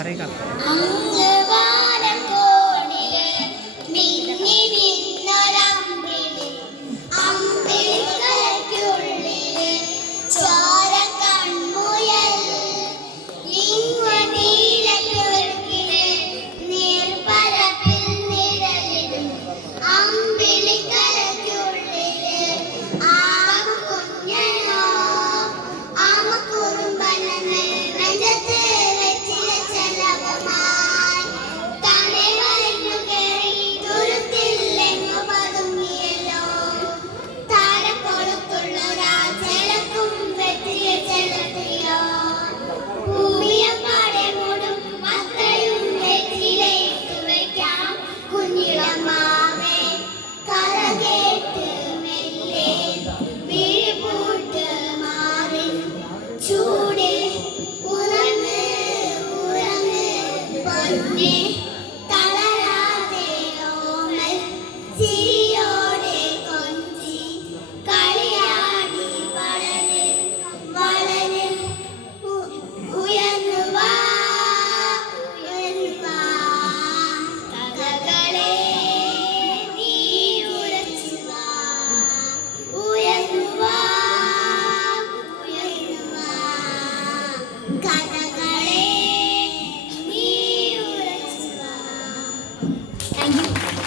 잘해갖고. തന്നെ തളരാതെ ഓമൽ ചിരി